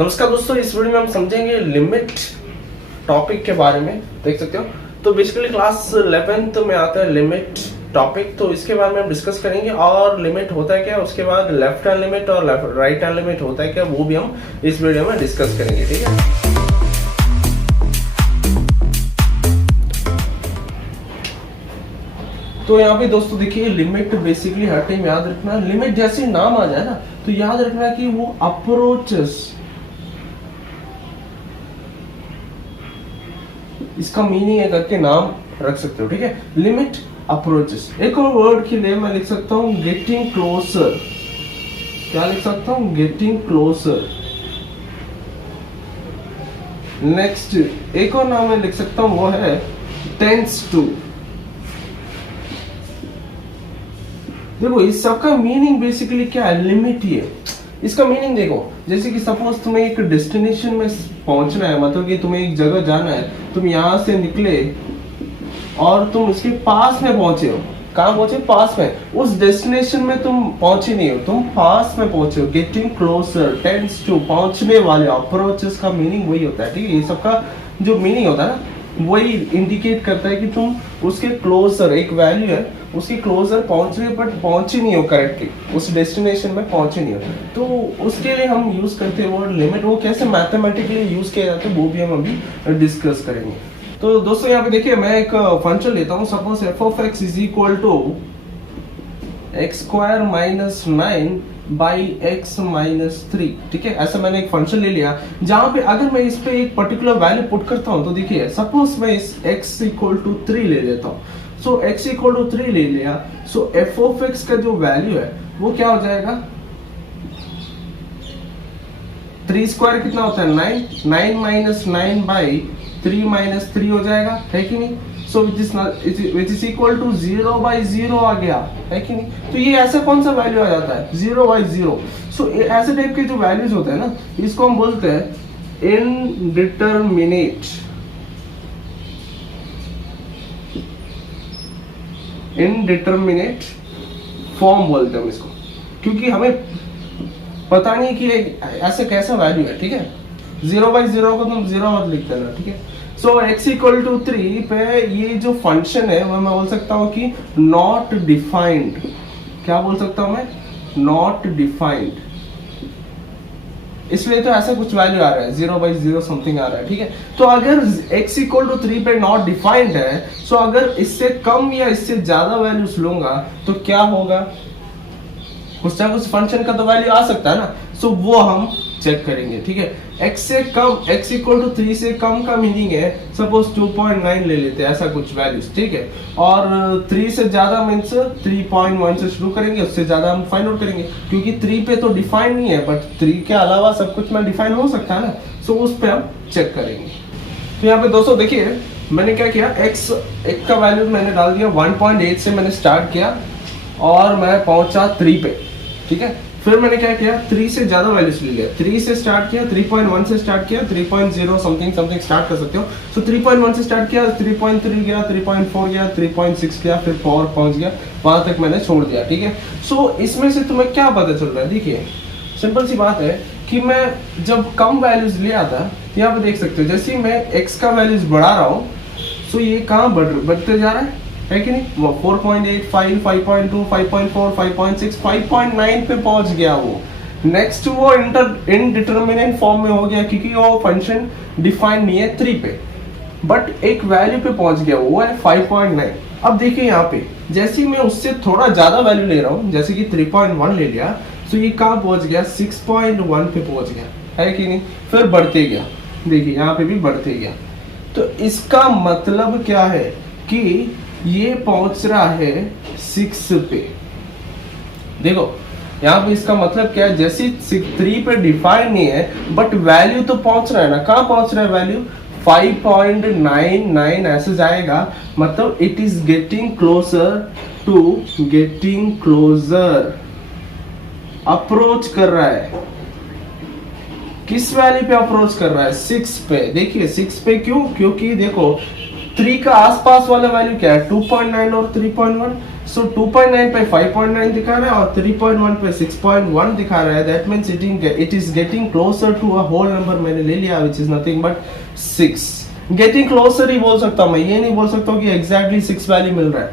नमस्कार दोस्तों, इस वीडियो में हम समझेंगे लिमिट टॉपिक के बारे में। देख सकते हो तो बेसिकली क्लास 11th में आता है लिमिट टॉपिक, तो इसके बारे में हम डिस्कस करेंगे। और लिमिट होता है क्या, उसके बाद लेफ्ट हैंड लिमिट और राइट हैंड लिमिट होता है क्या, वो भी हम इस वीडियो में डिस्कस करेंगे। ठीक है, तो यहाँ पे दोस्तों देखिए लिमिट बेसिकली हर टाइम याद रखना, लिमिट जैसे नाम आ जाए ना तो याद रखना कि वो अप्रोचेस, इसका मीनिंग है करके नाम रख सकते हो। ठीक है, लिमिट अप्रोचेस। एक और वर्ड के लिए मैं लिख सकता हूं गेटिंग क्लोजर। क्या लिख सकता हूं? Getting closure. नेक्स्ट एक और नाम मैं लिख सकता हूं, वो है टेंस टू। देखो इस सब का मीनिंग बेसिकली क्या है, लिमिट ही है। इसका मीनिंग देखो, जैसे कि सपोज तुम्हें एक डेस्टिनेशन में पहुंचना है, मतलब कि तुम्हें एक जगह जाना है, तुम यहाँ से निकले और तुम उसके पास में पहुंचे हो। कहाँ पहुंचे? पास में। उस डेस्टिनेशन में तुम पहुंचे नहीं हो, तुम पास में पहुंचे हो। गेटिंग क्लोजर, टेंस टू, पहुंचने वाले। अप्रोचेस का मीनिंग वही होता है। ठीक है, ये सबका जो मीनिंग होता है ना, वही इंडिकेट करता है कि तुम उसके क्लोजर, एक वैल्यू है उसके क्लोजर पहुंच रहे बट पहुंचे नहीं हो करेक्टली, उस डेस्टिनेशन में पहुंचे नहीं हो। तो उसके लिए हम यूज करते हैं वर्ड लिमिट। वो कैसे मैथमेटिकली यूज किया जाता है वो भी हम अभी डिस्कस करेंगे। तो दोस्तों यहाँ पे देखिए, मैं एक फंक्शन लेता हूँ। Suppose F of X is equal to X square minus 9 by X minus 3। ठीक है, ऐसा मैंने एक फंक्शन ले लिया जहां पे अगर मैं इस पे एक पर्टिकुलर वैल्यू पुट करता हूं तो देखिए सपोज मैं इस x इक्वल टू 3 ले लेता हूं। सो x इक्वल टू 3 ले लिया, सो एफ ऑफ एक्स का जो वैल्यू है वो क्या हो जाएगा? 3 स्क्वायर कितना होता है? 9। 9 माइनस 9 बाई 3 माइनस 3 हो जाएगा, है कि नहीं? So which is equal to 0 by 0 आ गया, है कि नहीं? तो ये ऐसा कौन सा वैल्यू आ जाता है? 0 बाई 0। सो ऐसे टाइप के जो वैल्यूज होते हैं ना, इसको हम बोलते हैं इनडिटरमिनेट। इनडिटरमिनेट फॉर्म बोलते हैं हम इसको, क्योंकि हमें पता नहीं कि ऐसे कैसा वैल्यू है। ठीक है, 0 बाई 0 को तुम 0 मत लिख देना। ठीक है, सो x इक्वल टू 3 पे ये जो फंक्शन है वो मैं बोल सकता हूँ कि नॉट डिफाइंड। क्या बोल सकता हूँ मैं? Not defined. इसलिए तो ऐसा कुछ वैल्यू आ रहा है, 0 बाई 0 समथिंग आ रहा है। ठीक है, तो अगर x इक्वल टू 3 पे नॉट डिफाइंड है, सो अगर इससे कम या इससे ज्यादा वैल्यूज लूंगा तो क्या होगा? कुछ ना कुछ फंक्शन का तो वैल्यू आ सकता है ना, सो वो हम चेक करेंगे। ठीक है, x से कम, x इक्वल टू 3 से कम का मीनिंग है सपोज 2.9 ले लेते हैं, ऐसा कुछ वैल्यूज। ठीक है, और 3 से ज्यादा मीन्स 3.1 से शुरू करेंगे, उससे ज्यादा हम फाइंड आउट करेंगे, क्योंकि 3 पे तो डिफाइन नहीं है, बट 3 के अलावा सब कुछ में डिफाइन हो सकता है ना, सो उस पे हम चेक करेंगे। तो यहाँ पे दोस्तों देखिए मैंने क्या किया, x का वैल्यू मैंने डाल दिया 1.8 से मैंने स्टार्ट किया और मैं पहुंचा 3 पे। ठीक है, फिर मैंने क्या किया, 3 से ज्यादा वैल्यूज ले लिया। 3 से स्टार्ट किया, 3.1 से स्टार्ट किया, 3.0 समथिंग समथिंग स्टार्ट कर सकते हो। सो 3.1 से स्टार्ट किया, 3.3 गया, 3.4 गया, 3.6 गया, फिर 4 पहुंच गया, वहां तक मैंने छोड़ दिया। ठीक है, सो इसमें से तुम्हें क्या पता चल रहा है? देखिए सिंपल सी बात है कि मैं जब कम वैल्यूज ले आता, यहाँ पे देख सकते हो जैसे मैं x का वैल्यूज बढ़ा रहा हूँ, सो ये कहाँ बढ़ते जा रहा है कि नहीं? 4.8, 5, 5.2, 5.4, 5.6, 5.9 पे पहुंच गया वो। नेक्स्ट वो इनडिटरमिनेट फॉर्म में हो गया, क्योंकि वो फंक्शन डिफाइन नहीं है 3 पे, बट एक वैल्यू पे पहुंच गया, वो है 5.9। अब देखिए यहाँ पे जैसे मैं उससे थोड़ा ज्यादा वैल्यू ले रहा हूँ, जैसे कि 3.1 ले लिया, तो ये कहाँ पहुंच गया? 6.1 पे पहुंच गया, है कि नहीं? फिर बढ़ते गया, देखिए यहाँ पे भी बढ़ते गया। तो इसका मतलब क्या है कि ये पहुंच रहा है 6 पे। देखो यहाँ पे इसका मतलब क्या है, जैसे 3 पे डिफाइन नहीं है बट वैल्यू तो पहुंच रहा है ना। कहाँ पहुंच रहा है वैल्यू? 5.99 ऐसे जाएगा, मतलब it is getting closer to getting closer, approach कर रहा है। किस वैल्यू पे अप्रोच कर रहा है? 6 पे। देखिए 6 पे क्यों? क्योंकि देखो 3 का आसपास वाला वैल्यू क्या है? 2.9 और 3.1। सो 2.9 पे 5.9 दिखा रहा है और 3.1 पे 6.1 दिखा रहा है। That means it is getting closer to a whole number मैंने ले लिया which is nothing but 6। Getting closer ही बोल सकता हूँ मैं, ये नहीं बोल सकता हूँ कि एग्जैक्टली 6 वैल्यू मिल रहा है।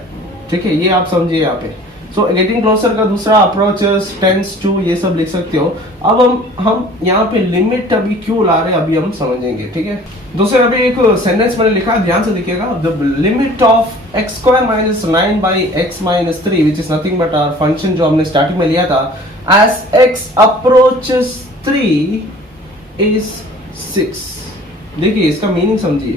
ठीक है, ये आप समझिए यहाँ पे। सो गेटिंग क्लोजर का दूसरा अप्रोचेस, टेंस टू, ये सब लिख सकते हो। अब हम यहाँ पे लिमिट अभी क्यों ला रहे हैं अभी हम समझेंगे। ठीक है दोस्तों, अभी एक सेंटेंस मैंने लिखा, ध्यान से देखिएगा। The limit of X square minus 9 by X minus 3 which is nothing but our function जो हमने स्टार्टिंग में लिया था, एज एक्स अप्रोचेस 3 इज 6। देखिए इसका मीनिंग समझिए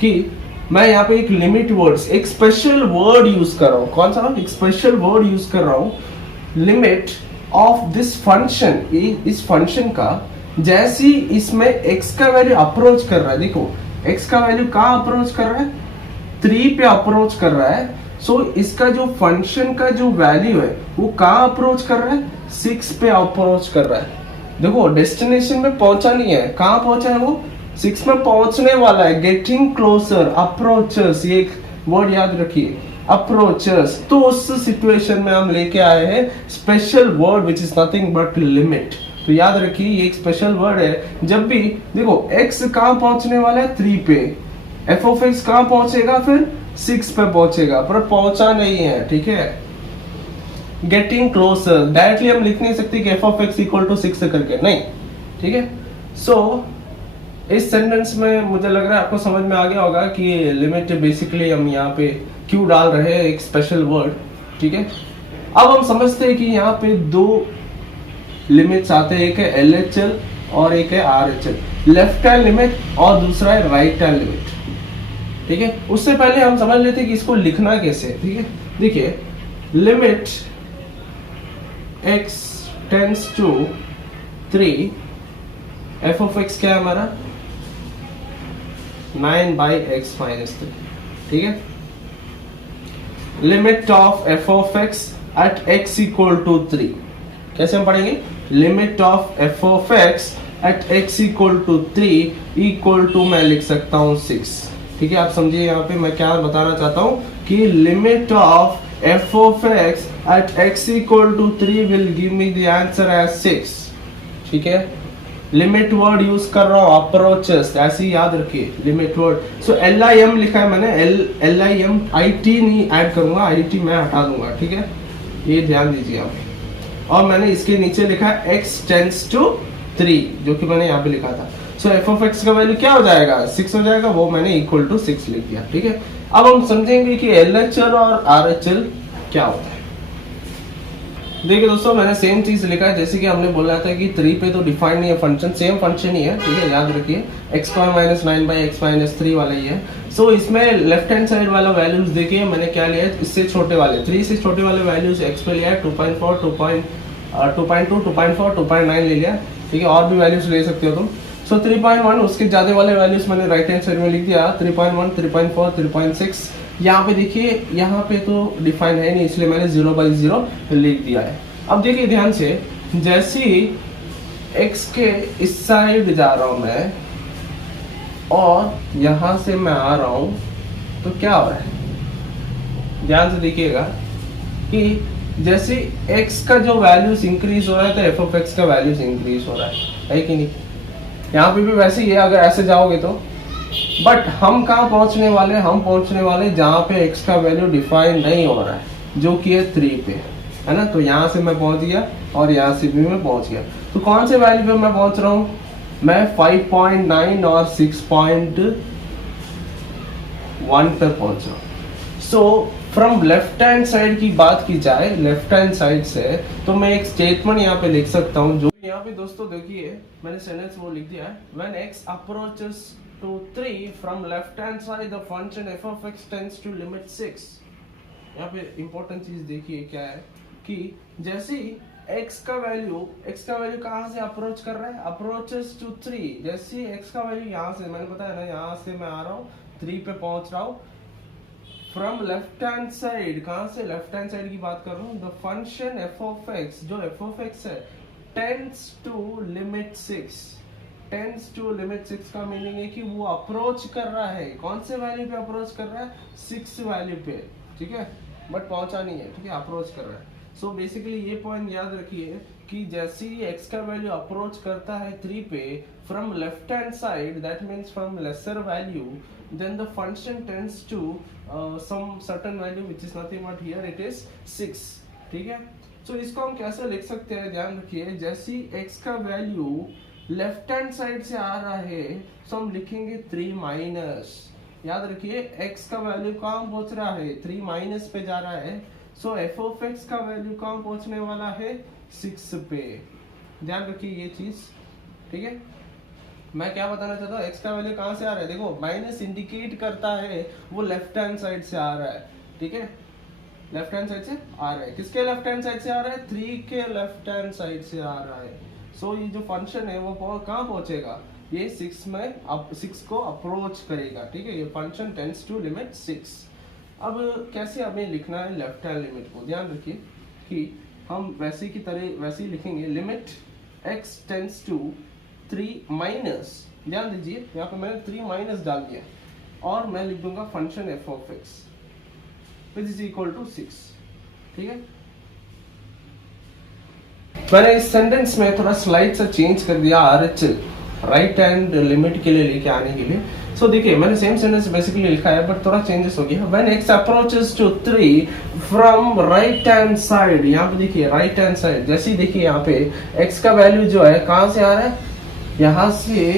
कि मैं यहाँ पे एक लिमिट वर्ड्स, एक स्पेशल वर्ड यूज कर रहा हूँ। कौन सा? एक स्पेशल वर्ड यूज कर रहा हूँ। लिमिट ऑफ दिस फंक्शन, इस फंक्शन का जैसी इसमें x का वैल्यू अप्रोच कर रहा है, देखो x का वैल्यू कहाँ अप्रोच कर रहा है? 3 पे अप्रोच कर रहा है। सो इसका जो फंक्शन का जो वैल्यू है वो कहाँ अप्रोच कर रहा है? 6 पे अप्रोच कर रहा है। देखो डेस्टिनेशन में पहुंचा नहीं है, कहाँ पहुंचा है वो? 6 में पहुंचने वाला है। गेटिंग क्लोजर, अप्रोचेस, ये एक वर्ड याद रखिए, अप्रोचेस। तो उस सिचुएशन में हम लेके आए हैं special word which is nothing but limit. तो याद रखिए ये एक स्पेशल वर्ड है। जब भी देखो x कहाँ पहुंचने वाला है? 3 पे। f ऑफ x कहाँ पहुंचेगा? फिर 6 पे पहुंचेगा, पर पहुंचा नहीं है। ठीक है, गेटिंग क्लोजर डायरेक्टली हम लिख नहीं सकते कि f of x equal to 6 करके, नहीं। ठीक है, सो इस सेंटेंस में मुझे लग रहा है आपको समझ में आ गया होगा कि लिमिट बेसिकली हम यहाँ पे क्यों डाल रहे हैं, एक स्पेशल वर्ड। ठीक है, अब हम समझते हैं कि यहाँ पे दो लिमिट्स आते हैं, एक है LHL और एक है RHL, लेफ्ट हैंड लिमिट और दूसरा है राइट हैंड लिमिट। ठीक है, उससे पहले हम समझ लेते हैं कि इसको लिखना कैसे है। ठीक है, देखिए limit x tends to 3, f of x क्या है हमारा? 9 बाई एक्स माइनस 3। ठीक है, limit of f of x at x equal to 3 कैसे हम पढ़ेंगे? Limit of f of x at x equal to 3 equal to मैं लिख सकता हूं 6। ठीक है, आप समझिए यहाँ पे मैं क्या बताना चाहता हूं कि limit of f of x at x equal to 3 will give me the answer as 6। ठीक है, लिमिट वर्ड यूज कर रहा हूं, अप्रोचेस, ऐसे ही याद रखिए लिमिट वर्ड। सो LIM लिखा है मैंने, LIM, IT नहीं ऐड करूंगा, IT मैं हटा दूंगा। ठीक है, ये ध्यान दीजिए आप। और मैंने इसके नीचे लिखा है x टेंड्स टू 3, जो कि मैंने यहाँ पे लिखा था। सो f ऑफ x का वैल्यू क्या हो जाएगा? 6 हो जाएगा, वो मैंने इक्वल टू 6 लिख दिया। ठीक है, अब हम समझेंगे कि LHL और RHL क्या होता है। देखिए दोस्तों, मैंने सेम चीज लिखा है जैसे कि हमने बोला था कि 3 पे तो डिफाइन नहीं है फंक्शन, सेम फंक्शन ही है। ठीक है, याद रखिए x square minus 9 by X minus 3 वाला ही है। सो इसमें लेफ्ट हैंड साइड वाला वैल्यूज देखिए मैंने क्या लिया है, इससे छोटे वाले 3 से छोटे वाले वैल्यूज एक्स पे लिया है 2.4, 2.2, 2.4, 2.9 ले लिया। ठीक है, और भी वैल्यूज ले सकते हो तुम। सो 3.1 उसके ज्यादा वाले वैल्यूज मैंने राइट हैंड साइड में लिख दिया, 3.1, 3.4, 3.6। यहाँ पे देखिए, यहाँ पे तो डिफाइन है नहीं, इसलिए मैंने 0 बाई 0 लिख दिया है। अब देखिए ध्यान से, जैसे x के इस साइड जा रहा हूं मैं और यहां से मैं आ रहा हूं, तो क्या हो रहा है? ध्यान से देखिएगा कि जैसे x का जो वैल्यूज इंक्रीज हो रहा है तो f ऑफ x का वैल्यूज इंक्रीज हो रहा है कि नहीं? यहाँ पे भी वैसे ही है अगर ऐसे जाओगे तो। बट हम कहाँ पहुंचने वाले? हम पहुंचने वाले जहां पे x का वैल्यू डिफाइन नहीं हो रहा है, जो कि है 3 पे, है ना। तो यहाँ से मैं पहुंच गया और यहाँ से भी मैं पहुंच गया। तो कौन से वैल्यू पे मैं पहुंच रहा हूँ? मैं 5.9 और 6.1 पे पहुंच रहा हूँ। So from left hand side की बात की जाए, लेफ्ट हैंड साइड से, तो मैं एक स्टेटमेंट यहाँ पे लिख सकता हूँ, जो यहाँ पे दोस्तों देखिए मैंने सेंटेंस वो लिख दिया है, when x approaches to 3 from left hand side the function f of x tends to limit 6। यहाँ पे इंपॉर्टेंट चीज देखिए क्या है कि जैसे ही x का वैल्यू कहाँ से अप्रोच कर रहा है? Approaches to 3। जैसे ही x का वैल्यू यहाँ से, मैंने बताया ना, यहाँ से मैं आ रहा हूँ 3 पे पहुंच रहा हूँ। फ्रॉम लेफ्ट हैंड साइड, कहाँ से? लेफ्ट हैंड साइड की बात कर रहा हूँ। The function f of x, जो f ऑफ x है, tends to limit 6। Tends to limit 6 का मीनिंग है कि वो अप्रोच कर रहा है, कौन से वैल्यू पे अप्रोच कर रहा है? 6 वैल्यू पे। ठीक है, बट पहुंचा नहीं है, ठीक है, अप्रोच कर रहा है। सो बेसिकली ये पॉइंट याद रखिए कि जैसे ही x का वैल्यू अप्रोच करता है 3 पे from left hand side, that means from lesser value, then the function tends to some certain value which is nothing but here it is 6, ठीक है। सो इसको हम कैसे लिख सकते हैं, ध्यान रखिए, जैसे ही x का वैल्यू लेफ्ट हैंड साइड से आ रहा है तो हम लिखेंगे 3 माइनस। याद रखिए x का वैल्यू कहाँ पहुंच रहा है, 3 माइनस पे जा रहा है। सो एफ ऑफ एक्स का वैल्यू कहाँ पहुंचने वाला है, 6 पे। ध्यान रखिए ये चीज, ठीक है। मैं क्या बताना चाहता हूँ, एक्स का वैल्यू कहाँ से आ रहा है, देखो माइनस इंडिकेट करता है वो लेफ्ट हैंड साइड से आ रहा है, ठीक है, लेफ्ट हैंड साइड से आ रहा है। किसके लेफ्ट हैंड साइड से आ रहा है, 3 के लेफ्ट हैंड साइड से आ रहा है। सो ये जो फंक्शन है वो कहाँ पहुंचेगा, ये 6 में 6 को अप्रोच करेगा, ठीक है। ये फंक्शन टेंड्स टू लिमिट 6। अब कैसे हमें लिखना है लेफ्ट हैंड लिमिट को, ध्यान रखिए कि हम वैसे की तरह वैसे ही लिखेंगे, limit x tends to 3 minus, ध्यान दीजिए यहाँ पे मैंने 3 माइनस डाल दिया और मैं लिख दूंगा function f of x which is equal to 6, ठीक है। मैंने इस सेंटेंस में थोड़ा स्लाइड सा चेंज कर दिया RHL, राइट हैंड लिमिट के लिए लेके आने के लिए। सो देखिए मैंने सेम सेंटेंस बेसिकली लिखा है बट थोड़ा चेंजेस हो गया। When x approaches to 3 from right hand side, यहाँ पे देखिए राइट हैंड साइड, जैसे ही देखिए यहाँ पे x का वैल्यू जो है कहाँ से आ रहा है, यहाँ से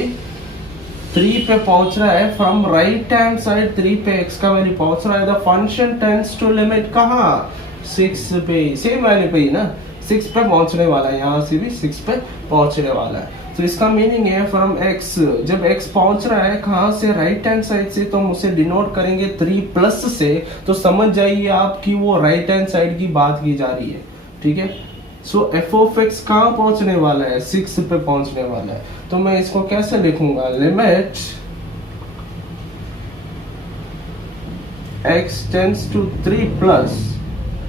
3 पे पहुंच रहा है, फ्रॉम राइट हैंड साइड 3 पे x का वैल्यू पहुंच रहा है। The function tends to limit कहाँ, 6 पे, सेम वैल्यू पे ही ना, 6 पे पहुंचने वाला है, यहाँ से भी 6 पे पहुंचने वाला है। तो इसका मीनिंग है फ्रॉम x, जब x पहुंच रहा है कहाँ से, राइट हैंड साइड से, तो हम उसे डिनोट करेंगे 3 प्लस से। तो समझ जाइए आप कि वो राइट हैंड साइड की बात की जा रही है, ठीक है। सो एफ ऑफ एक्स कहाँ पहुंचने वाला है, 6 पे पहुंचने वाला है। तो मैं इसको कैसे लिखूंगा, limit x tends to 3 plus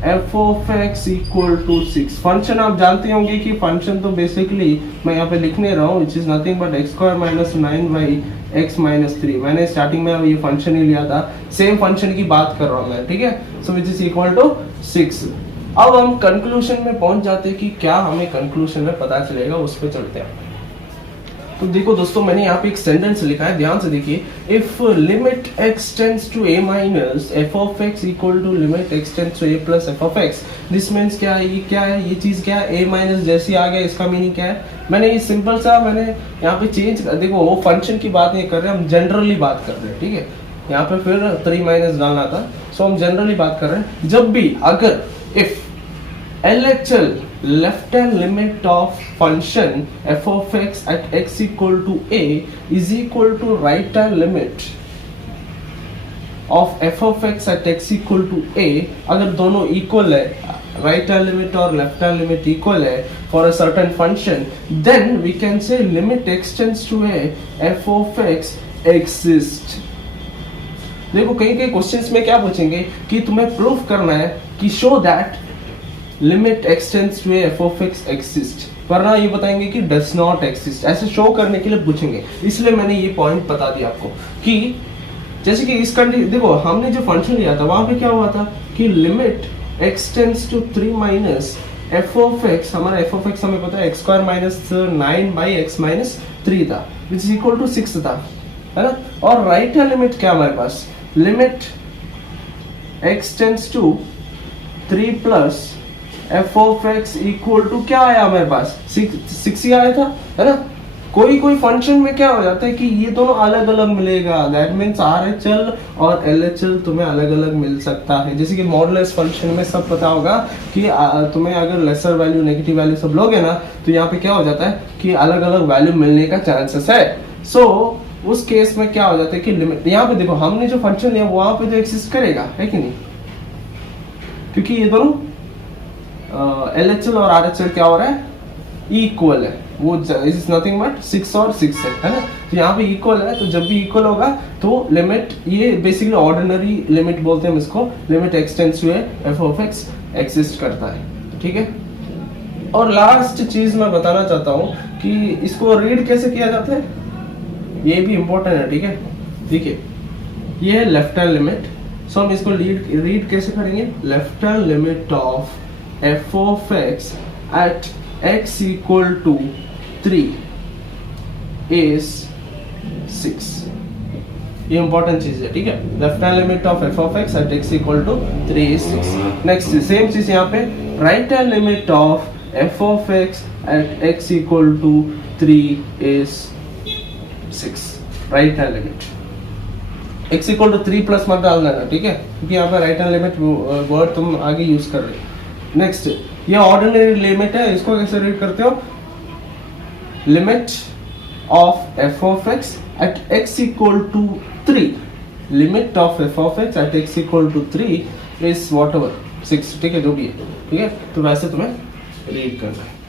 F of X equal to 6। Function आप जानते होंगे कि फंक्शन तो बेसिकली मैं यहाँ पे लिखने रहा हूँ, विच is nothing but x square minus 9 by X minus 3। मैंने स्टार्टिंग में ये फंक्शन ही लिया था, सेम फंक्शन की बात कर रहा हूँ मैं, ठीक है। सो विच इज इक्वल टू 6। अब हम कंक्लूजन में पहुंच जाते हैं कि क्या हमें कंक्लूजन में पता चलेगा, उस पर चलते हैं। तो देखो दोस्तों मैंने यहाँ पे एक सेंटेंस लिखा है, ध्यान से देखिए, if limit x tends to a minus F of X equal to limit x tends to a plus F of X, this means क्या है, ये क्या है, ये चीज क्या है, a माइनस जैसे आ गया, इसका मीनिंग क्या है। मैंने ये सिंपल सा मैंने यहाँ पे चेंज, देखो वो फंक्शन की बात नहीं कर रहे, हम जनरली बात कर रहे हैं, ठीक है। यहाँ पे फिर 3 माइनस डालना था, सो हम जनरली बात कर रहे हैं। जब भी अगर if LHL left hand limit of function f of x at x equal to a is equal to right hand limit of f of x at x equal to a, अगर दोनों equal है, right hand limit और left hand limit equal है for a certain function, then we can say limit x tends to a f of x exist. देखो कई कई questions में क्या पूछेंगे कि तुम्हें प्रूफ करना है कि show that limit x tends to a f of x exist, वरना ये बताएंगे कि डज नॉट एक्सिस्ट। ऐसे शो करने के लिए पूछेंगे, इसलिए मैंने ये पॉइंट बता दिया आपको कि जैसे कि इस कंडीशन, देखो हमने जो फंक्शन लिया था वहां पे क्या हुआ था कि limit x tends to 3 minus F of X, हमारा एफ ऑफ एक्स हमें पता है X square minus 9 by X minus 3 था, विच इज इक्वल टू 6 था, है ना। और राइट हैंड लिमिट क्या हमारे पास, limit x tends to 3 plus F of X equal to क्या आया हमारे पास, 6 ही आया था, है ना। कोई कोई फंक्शन में क्या हो जाता है कि ये दोनों अलग अलग मिलेगा, दैट मीन्स RHL और LHL तुम्हें अलग अलग मिल सकता है। जैसे कि मॉडुलस फंक्शन में सब पता होगा कि तुम्हें अगर लेसर वैल्यू नेगेटिव वैल्यू सब लोगे ना, तो यहाँ पे क्या हो जाता है कि अलग अलग वैल्यू मिलने का चांसेस है। सो उस केस में क्या हो जाता है कि लिमिट, यहाँ पे देखो हमने जो फंक्शन लिया वहां पे तो एक्सिस्ट करेगा, है कि नहीं, क्योंकि ये दोनों LHL और RHL क्या हो रहा है, इक्वल है, वो इज नथिंग बट 6 और 6 है ना। तो यहाँ पे इक्वल है, तो जब भी इक्वल होगा तो लिमिट, ये बेसिकली ऑर्डिनरी लिमिट बोलते हैं हम इसको, limit x tends to F of X exist करता है, ठीक है। और लास्ट चीज मैं बताना चाहता हूँ कि इसको रीड कैसे किया जाता है, ये भी इंपॉर्टेंट है, ठीक है। देखिए ये है लेफ्ट हैंड लिमिट, सो हम इसको रीड कैसे करेंगे, left hand limit of F of X at X equal to 3 is 6। ये इंपॉर्टेंट चीज है, ठीक है। Left hand limit of F of X at X equal to 3 is 6। Next same चीज यहाँ पे, right hand limit of F of X at X equal to 3 is 6। Right hand limit x equal to 3 plus मत डालना है, ठीक है, क्योंकि यहाँ पे राइट हैंड लिमिट वर्ड तुम आगे यूज कर रहे हो। नेक्स्ट ये ऑर्डिनरी लिमिट है, इसको कैसे रीड करते हो, limit of F of X at X equal to 3, limit of F of X at X equal to 3 is whatever 6, ठीक है, जो भी है, ठीक है। तो वैसे तुम्हें रीड करना है।